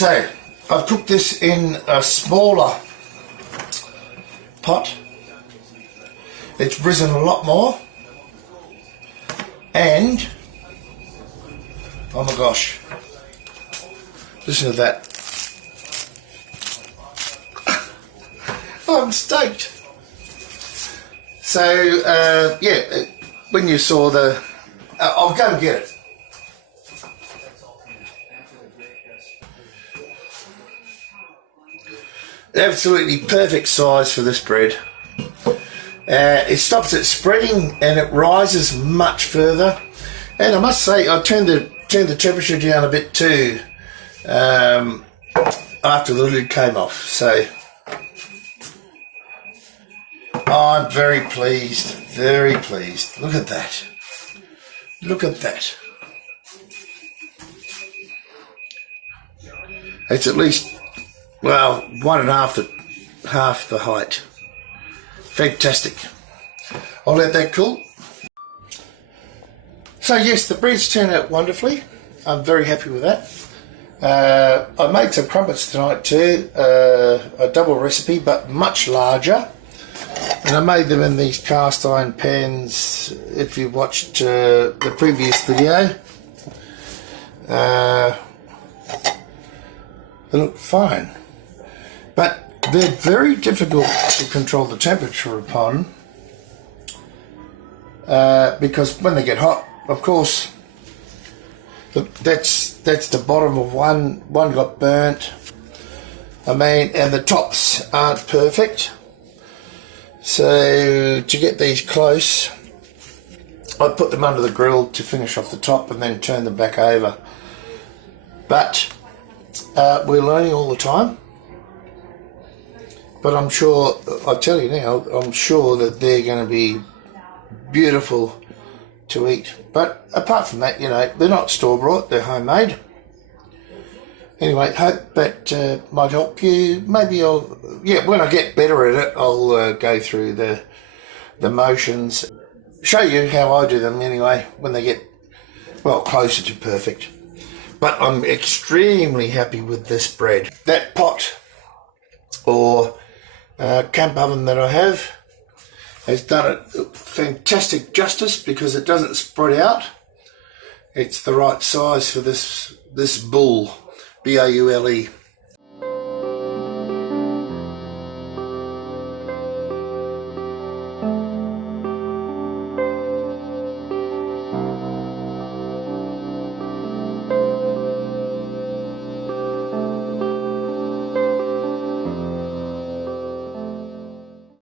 So I've cooked this in a smaller pot. It's risen a lot more, and oh my gosh, listen to that. I'm stoked. So yeah, when you saw the I'll go and get it. Absolutely perfect size for this bread. It stops it spreading and it rises much further. And I must say, I turned the temperature down a bit too after the lid came off. So I'm very pleased, very pleased. Look at that. Look at that. It's at least, well, 1.5 to half the height. Fantastic. I'll let that cool. So yes, the bread's turned out wonderfully. I'm very happy with that. I made some crumpets tonight too, a double recipe but much larger. And I made them in these cast iron pans. If you watched the previous video, they look fine. But they're very difficult to control the temperature upon because when they get hot, of course, that's the bottom of one got burnt. I mean, and the tops aren't perfect. So to get these close, I put them under the grill to finish off the top and then turn them back over. But we're learning all the time. But I'm sure, I'll tell you now, I'm sure that they're going to be beautiful to eat. But apart from that, you know, they're not store-bought, they're homemade. Anyway, hope that might help you. Maybe when I get better at it, I'll go through the motions, show you how I do them anyway, when they get, well, closer to perfect. But I'm extremely happy with this bread. That pot or camp oven that I have has done it fantastic justice because it doesn't spread out. It's the right size for this bull, B-A-U-L-E.